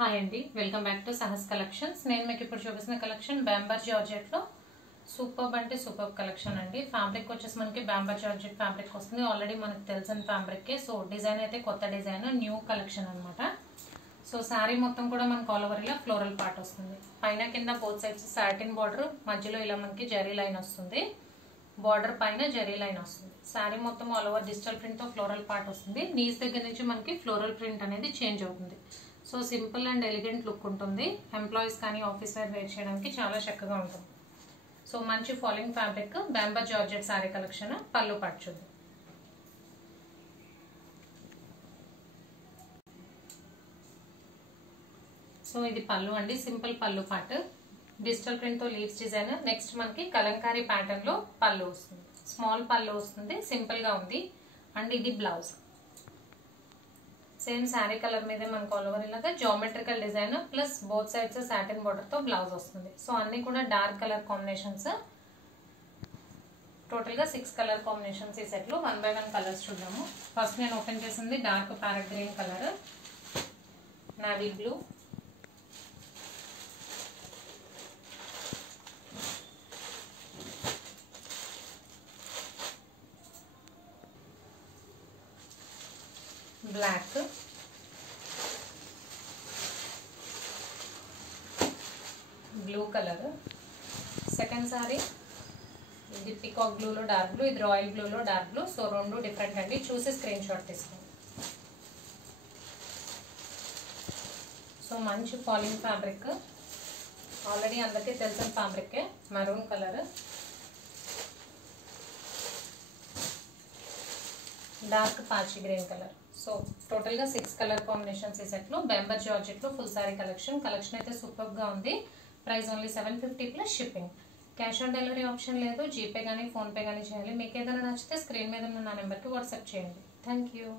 Hi అండి, welcome back to Sahas collections. నేను మీకు ఇప్పుడు చూపిస్తున్న కలెక్షన్ బ్యాంబర్ జార్జెట్ లో సూపర్బ్ అంటే సూపర్బ్ కలెక్షన్ అండి. ఫ్యాబ్రిక్ వచ్చేసి మనకి బ్యాంబర్ జార్జెట్ ఫ్యాబ్రిక్ వస్తుంది. ఆల్రెడీ మనకు తెలిసిన ఫ్యాబ్రిక్. సో డిజైన్ అయితే కొత్త డిజైన్, న్యూ కలెక్షన్ అనమాట. సో శారీ మొత్తం కూడా మనకు ఆల్ ఓవర్ ఇలా ఫ్లోరల్ పార్ట్ వస్తుంది. పైన కింద బోత్ సైడ్స్ సాటిన్ బార్డర్, మధ్యలో ఇలా మనకి జరీ లైన్ వస్తుంది. బార్డర్ పైన జరీ లైన్ వస్తుంది. శారీ మొత్తం ఆల్ ఓవర్ డిజిటల్ ప్రింట్ తో ఫ్లోరల్ పార్ట్ వస్తుంది. నీస్ దగ్గర నుంచి మనకి ఫ్లోరల్ ప్రింట్ అనేది చేంజ్ అవుతుంది. So simple and elegant look ఉంటుంది. ఎంప్లాయీస్ కానీ ఆఫీస్ వేర్ వేర్ చేయడానికి చాలా చక్కగా ఉంటుంది. సో మంచి falling fabric bamber georgette sari collection. పళ్ళు పార్ట్ చూద్దాం. సో ఇది పళ్ళు అండి, సింపుల్ పళ్ళు పార్ట్, డిజిటల్ ప్రింట్ తో లీవ్స్ డిజైన్. నెక్స్ట్ మనకి కలంకారీ ప్యాటర్న్ లో పళ్ళు వస్తుంది. స్మాల్ పళ్ళు వస్తుంది, సింపుల్ గా ఉంది. అండ్ ఇది బ్లౌజ్. సేమ్ శారీ కలర్ మీద మనకు ఆల్ ఓవర్ ఇలాగా geometrical design plus both sides satin border తో బ్లౌజ్ వస్తుంది. సో అన్ని కూడా డార్క్ కలర్ కాంబినేషన్స్. టోటల్ గా 6 కలర్ కాంబినేషన్స్ ఈ సెట్ లో. 1 by 1 కలర్స్ చూద్దాము. ఫస్ట్ నేను ఓపెన్ చేసింది dark parrot green colour, navy blue, black, blue colour. Second sari ఇది పికాక్ బ్లూ లో డార్క్ బ్లూ, ఇది రాయల్ బ్లూ లో డార్క్ బ్లూ. సో రెండు డిఫరెంట్ అండి, చూసి స్క్రీన్ షాట్ తీసుకోండి. సో మంచి ఫాలింగ్ ఫ్యాబ్రిక్, ఆల్రెడీ అందరికీ తెలిసిన ఫ్యాబ్రిక్. మరూన్ కలర్, డార్క్ పాచి గ్రీన్ కలర్. సో టోటల్ గా 6 కలర్ కాంబినేషన్స్ ఈ సెట్ లో. బ్యాంబర్ జార్జెట్ లో ఫుల్ సారీ కలెక్షన్. కలెక్షన్ అయితే సూపర్ గా ఉంది. Price only 750 plus shipping. Cash on delivery option లేదు. జీపే కానీ ఫోన్ పే కానీ చేయాలి. మీకు ఏదైనా నచ్చితే స్క్రీన్ మీద ఉన్న నా నెంబర్కి వాట్సాప్ చేయండి. Thank you.